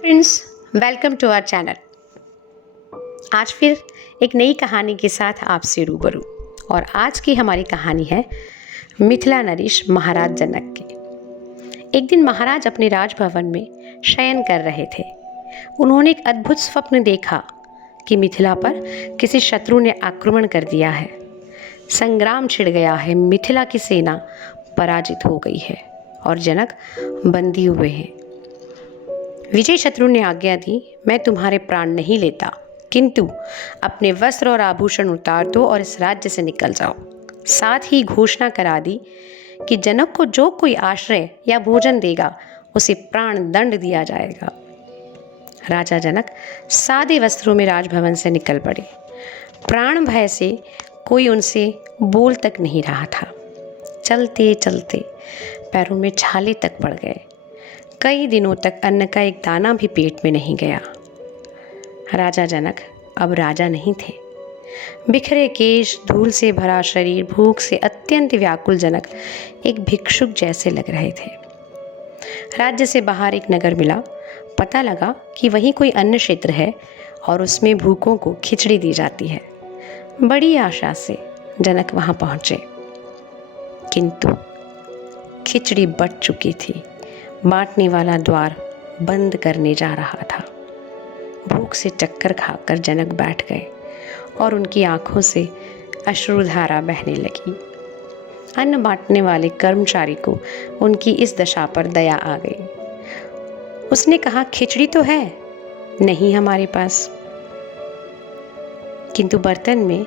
Friends, welcome to our channel. आज फिर एक नई कहानी के साथ आपसे रूबरू। और आज की हमारी कहानी है मिथिला नरेश महाराज जनक की। एक दिन महाराज अपने राजभवन में शयन कर रहे थे। उन्होंने एक अद्भुत स्वप्न देखा कि मिथिला पर किसी शत्रु ने आक्रमण कर दिया है। संग्राम छिड़ गया है, मिथिला की सेना पराजित हो गई है और जनक बंदी हुए हैं। विजय शत्रु ने आज्ञा दी, मैं तुम्हारे प्राण नहीं लेता, किंतु अपने वस्त्र और आभूषण उतार दो और इस राज्य से निकल जाओ। साथ ही घोषणा करा दी कि जनक को जो कोई आश्रय या भोजन देगा उसे प्राण दंड दिया जाएगा। राजा जनक सादे वस्त्रों में राजभवन से निकल पड़े। प्राण भय से कोई उनसे बोल तक नहीं रहा था। चलते चलते पैरों में छाले तक पड़ गए। कई दिनों तक अन्न का एक दाना भी पेट में नहीं गया। राजा जनक अब राजा नहीं थे। बिखरे केश, धूल से भरा शरीर, भूख से अत्यंत व्याकुल जनक एक भिक्षुक जैसे लग रहे थे। राज्य से बाहर एक नगर मिला। पता लगा कि वहीं कोई अन्न क्षेत्र है और उसमें भूखों को खिचड़ी दी जाती है। बड़ी आशा से जनक वहां पहुंचे, किंतु खिचड़ी बट चुकी थी। बांटने वाला द्वार बंद करने जा रहा था। भूख से चक्कर खाकर जनक बैठ गए और उनकी आंखों से अश्रुधारा बहने लगी। अन्न बांटने वाले कर्मचारी को उनकी इस दशा पर दया आ गई। उसने कहा, खिचड़ी तो है नहीं हमारे पास, किंतु बर्तन में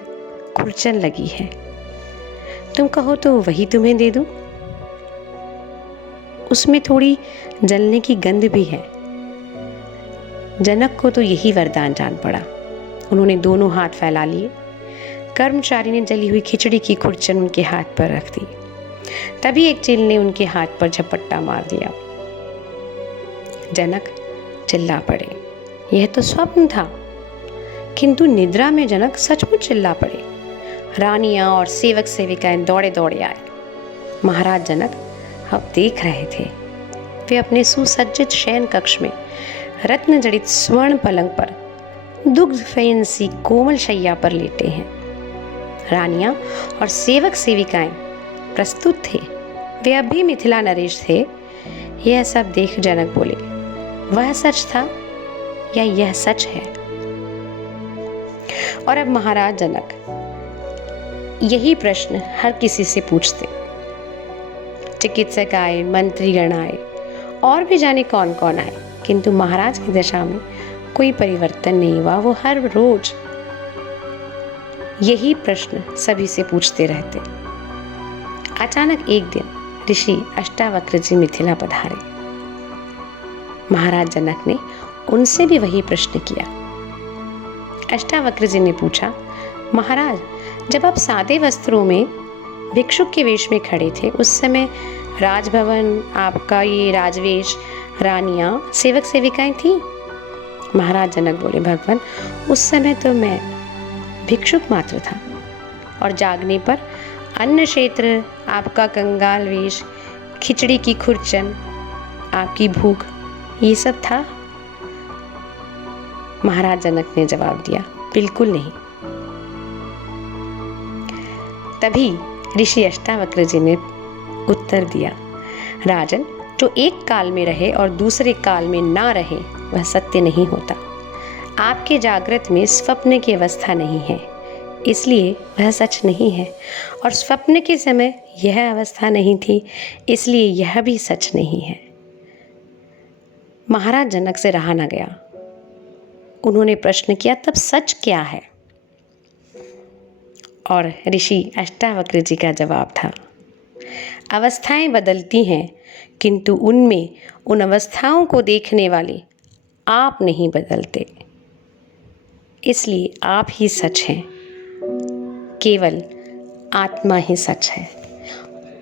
खुरचन लगी है। तुम कहो तो वही तुम्हें दे दूं। उसमें थोड़ी जलने की गंध भी है। जनक को तो यही वरदान जान पड़ा। उन्होंने दोनों हाथ फैला लिए। कर्मचारी ने जली हुई खिचड़ी की खुरचन उनके हाथ पर रख दी। तभी एक चील ने उनके हाथ पर झपट्टा मार दिया। जनक चिल्ला पड़े। यह तो स्वप्न था, किंतु निद्रा में जनक सचमुच चिल्ला पड़े। रानियां और सेवक सेविकाएं दौड़े दौड़े आए। महाराज जनक अब देख रहे थे। वे अपने सुसज्जित शयन कक्ष में रत्न जड़ित स्वर्ण पलंग पर दुग्ध फेन सी कोमल शैया पर लेटे हैं। रानियां और सेवक सेविकाएं प्रस्तुत थे। वे अब भी मिथिला नरेश थे। यह सब देख जनक बोले, वह सच था या यह सच है? और अब महाराज जनक यही प्रश्न हर किसी से पूछते। चिकित्सक आए, मंत्रीगण आए और भी जाने कौन कौन आए, किंतु महाराज की दशा में कोई परिवर्तन नहीं हुआ। वो हर रोज यही प्रश्न सभी से पूछते रहते। अचानक एक दिन ऋषि अष्टावक्र जी मिथिला पधारे। महाराज जनक ने उनसे भी वही प्रश्न किया। अष्टावक्र जी ने पूछा, महाराज, जब आप सादे वस्त्रों में भिक्षुक के वेश में खड़े थे, उस समय राजभवन, आपका ये राजवेश, रानियां, सेवक सेविकाएं थी? महाराज जनक बोले, भगवान, उस समय तो मैं भिक्षुक मात्र था और जागने पर अन्न क्षेत्र, आपका कंगाल वेश, खिचड़ी की खुरचन, आपकी भूख, ये सब था? महाराज जनक ने जवाब दिया, बिल्कुल नहीं। तभी ऋषि अष्टावक्र जी ने उत्तर दिया, राजन, जो एक काल में रहे और दूसरे काल में ना रहे वह सत्य नहीं होता। आपके जागृत में स्वप्न की अवस्था नहीं है, इसलिए वह सच नहीं है, और स्वप्न के समय यह अवस्था नहीं थी, इसलिए यह भी सच नहीं है। महाराज जनक से रहा न गया। उन्होंने प्रश्न किया, तब सच क्या है? और ऋषि अष्टावक्र जी का जवाब था, अवस्थाएं बदलती हैं, किंतु उनमें उन अवस्थाओं को देखने वाले आप नहीं बदलते, इसलिए आप ही सच हैं। केवल आत्मा ही सच है।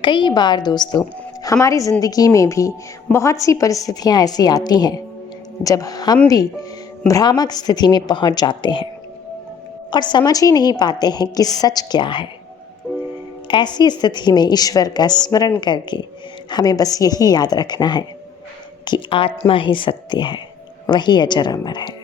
कई बार दोस्तों, हमारी ज़िंदगी में भी बहुत सी परिस्थितियां ऐसी आती हैं जब हम भी भ्रामक स्थिति में पहुंच जाते हैं और समझ ही नहीं पाते हैं कि सच क्या है। ऐसी स्थिति में ईश्वर का स्मरण करके हमें बस यही याद रखना है कि आत्मा ही सत्य है। वही अजर अमर है।